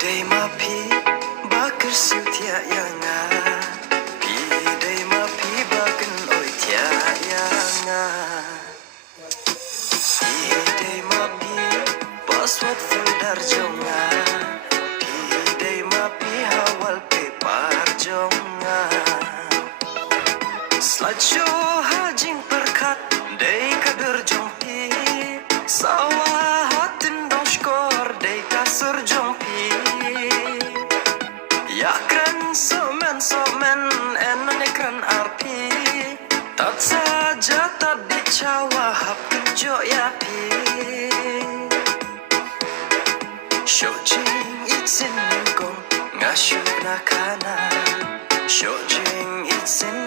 Day ma pi bakar siu tia yanga pi day ma pi bakan oi tia yanga pi day ma pi password folder jonga pi day ma pi hawal paper jonga slideshow hajing perkat day kader jong pi sawah hatin dong skor day kasur jong pi yakran somen enan ekran arpi tat saja tat dicawa hapin jo ya pi shojing itsin gong ngasyu nakana shojing itsin